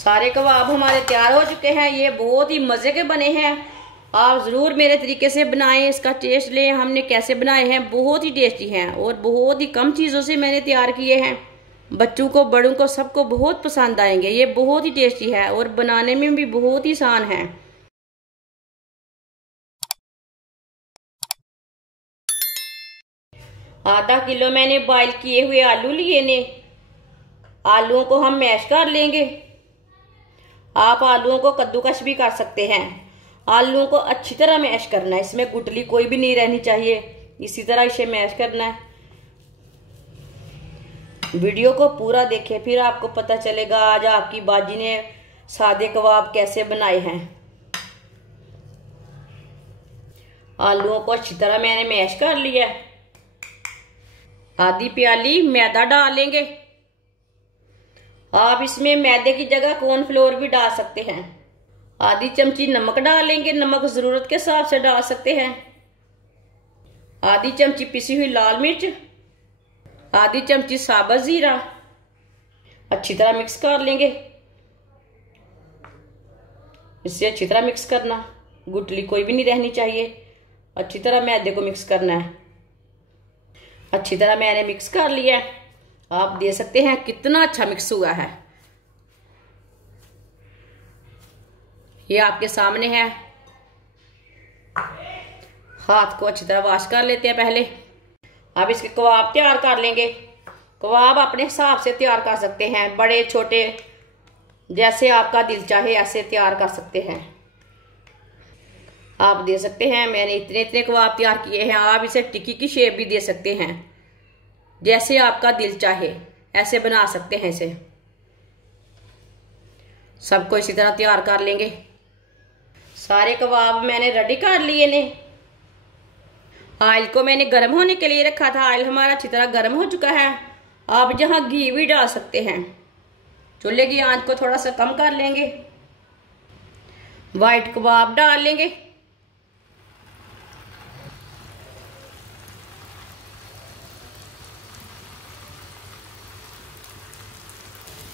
सारे कबाब हमारे तैयार हो चुके हैं। ये बहुत ही मज़े के बने हैं। आप ज़रूर मेरे तरीके से बनाएं, इसका टेस्ट लें। हमने कैसे बनाए हैं, बहुत ही टेस्टी हैं और बहुत ही कम चीज़ों से मैंने तैयार किए हैं। बच्चों को, बड़ों को, सबको बहुत पसंद आएंगे। ये बहुत ही टेस्टी है और बनाने में भी बहुत ही आसान है। आधा किलो मैंने बॉईल किए हुए आलू लिए ने। आलूओं को हम मैश कर लेंगे। आप आलूओं को कद्दूकस भी कर सकते हैं। आलूओं को अच्छी तरह मैश करना है, इसमें गुठली कोई भी नहीं रहनी चाहिए। इसी तरह इसे मैश करना है। वीडियो को पूरा देखें, फिर आपको पता चलेगा आज आपकी बाजी ने सादे कबाब कैसे बनाए हैं। आलूओं को अच्छी तरह मैंने मैश कर लिया। आधी प्याली मैदा डालेंगे। आप इसमें मैदे की जगह कॉर्नफ्लोर भी डाल सकते हैं। आधी चमची नमक डालेंगे, नमक जरूरत के हिसाब से डाल सकते हैं। आधी चमची पिसी हुई लाल मिर्च, आधी चमची साबुत जीरा। अच्छी तरह मिक्स कर लेंगे। इससे अच्छी तरह मिक्स करना, गुठली कोई भी नहीं रहनी चाहिए। अच्छी तरह मैदे को मिक्स करना है। अच्छी तरह मैंने मिक्स कर लिया है। आप देख सकते हैं कितना अच्छा मिक्स हुआ है। ये आपके सामने है। हाथ को अच्छी तरह वॉश कर लेते हैं पहले। अब इसके कबाब तैयार कर लेंगे। कबाब अपने हिसाब से तैयार कर सकते हैं, बड़े छोटे जैसे आपका दिल चाहे ऐसे तैयार कर सकते हैं। आप दे सकते हैं मैंने इतने इतने कबाब तैयार किए हैं। आप इसे टिक्की की शेप भी दे सकते हैं, जैसे आपका दिल चाहे ऐसे बना सकते हैं। इसे सबको इसी तरह तैयार कर लेंगे। सारे कबाब मैंने रेडी कर लिए ने। ऑयल को मैंने गर्म होने के लिए रखा था। ऑयल हमारा अच्छी तरह गर्म हो चुका है। आप जहां घी भी डाल सकते हैं। चूल्हे की आंच को थोड़ा सा कम कर लेंगे। वाइट कबाब डाल लेंगे।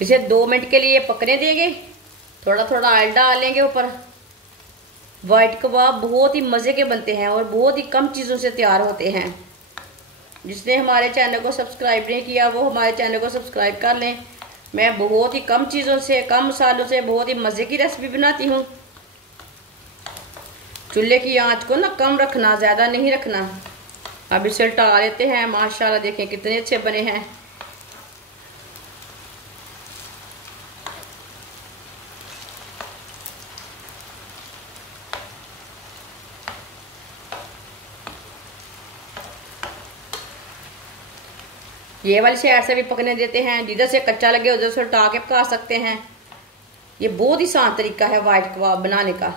इसे 2 मिनट के लिए पकने देंगे। थोड़ा थोड़ा ऑयल डाल लेंगे ऊपर। वाइट कबाब बहुत ही मज़े के बनते हैं और बहुत ही कम चीज़ों से तैयार होते हैं। जिसने हमारे चैनल को सब्सक्राइब नहीं किया वो हमारे चैनल को सब्सक्राइब कर लें। मैं बहुत ही कम चीज़ों से, कम मसालों से बहुत ही मज़े की रेसिपी बनाती हूँ। चूल्हे की आंच को ना कम रखना, ज़्यादा नहीं रखना। अब इसे उल्टा लेते हैं। माशाल्लाह देखें कितने अच्छे बने हैं। ये वाली साइड से भी पकने देते हैं। जिधर से कच्चा लगे उधर से उल्टा के पका सकते हैं। ये बहुत ही आसान तरीका है वाइट कबाब बनाने का।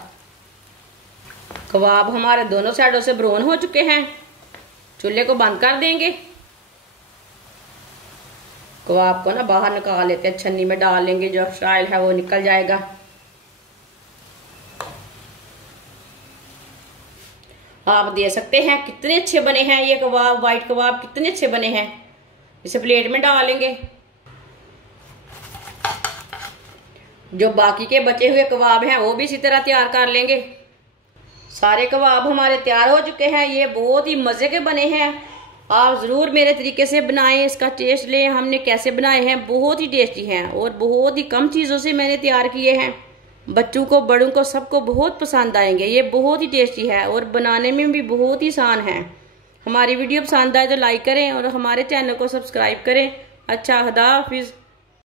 कबाब हमारे दोनों साइडों से ब्राउन हो चुके हैं। चूल्हे को बंद कर देंगे। कबाब को ना बाहर निकाल लेते हैं। छन्नी में डाल लेंगे, जो ऑयल है वो निकल जाएगा। आप देख सकते हैं कितने अच्छे बने हैं ये कबाब। वाइट कबाब कितने अच्छे बने हैं। इसे प्लेट में डालेंगे। जो बाकी के बचे हुए कबाब हैं वो भी इसी तरह तैयार कर लेंगे। सारे कबाब हमारे तैयार हो चुके हैं। ये बहुत ही मज़े के बने हैं। आप ज़रूर मेरे तरीके से बनाएं, इसका टेस्ट लें। हमने कैसे बनाए हैं, बहुत ही टेस्टी हैं और बहुत ही कम चीज़ों से मैंने तैयार किए हैं। बच्चों को, बड़ों को, सबको बहुत पसंद आएंगे। ये बहुत ही टेस्टी है और बनाने में भी बहुत ही आसान है। हमारी वीडियो पसंद आए तो लाइक करें और हमारे चैनल को सब्सक्राइब करें। अच्छा, खुदा हाफिज़।